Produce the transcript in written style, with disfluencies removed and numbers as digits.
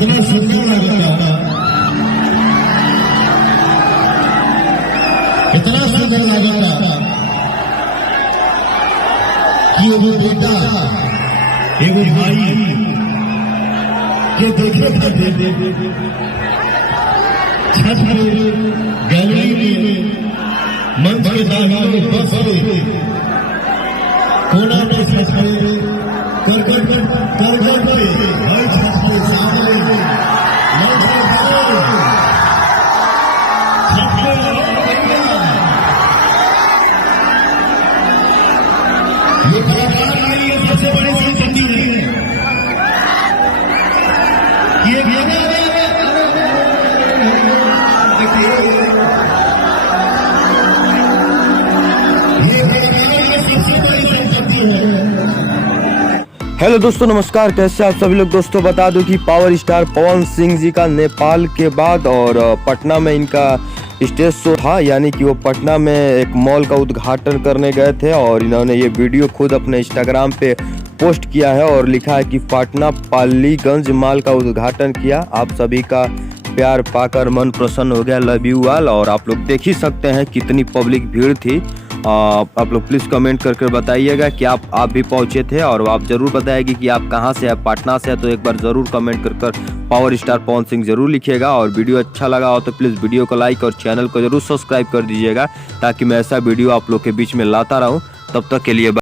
इतना सुंदर लगता, इतना सुंदर लगता कि एगो बेटा एगो भाई के देखे छत पे गैलरी में मंच के दाहिने में बस कोना में छत पे करकट पे भाई छत पे सामने छत पे ये कलाकार हमारी ये सबसे बड़ी संपत्ति है। ये सबसे बड़ी संपत्ति है। हेलो दोस्तों, नमस्कार। कैसे आप सभी लोग। दोस्तों बता दूं कि पावर स्टार पवन सिंह जी का नेपाल के बाद और पटना में इनका स्टेज शो था, यानी कि वो पटना में एक मॉल का उद्घाटन करने गए थे और इन्होंने ये वीडियो खुद अपने इंस्टाग्राम पे पोस्ट किया है और लिखा है कि पटना पालीगंज मॉल का उद्घाटन किया। आप सभी का प्यार पाकर मन प्रसन्न हो गया, लव यू ऑल। और आप लोग देख ही सकते हैं कितनी पब्लिक भीड़ थी। आप लोग प्लीज़ कमेंट करके बताइएगा कि आप भी पहुंचे थे और आप ज़रूर बताइएगा कि आप कहां से हैं। पटना से है तो एक बार ज़रूर कमेंट कर पावर स्टार पवन सिंह ज़रूर लिखिएगा। और वीडियो अच्छा लगा हो तो प्लीज़ वीडियो को लाइक और चैनल को ज़रूर सब्सक्राइब कर दीजिएगा, ताकि मैं ऐसा वीडियो आप लोग के बीच में लाता रहूँ। तब तक के लिए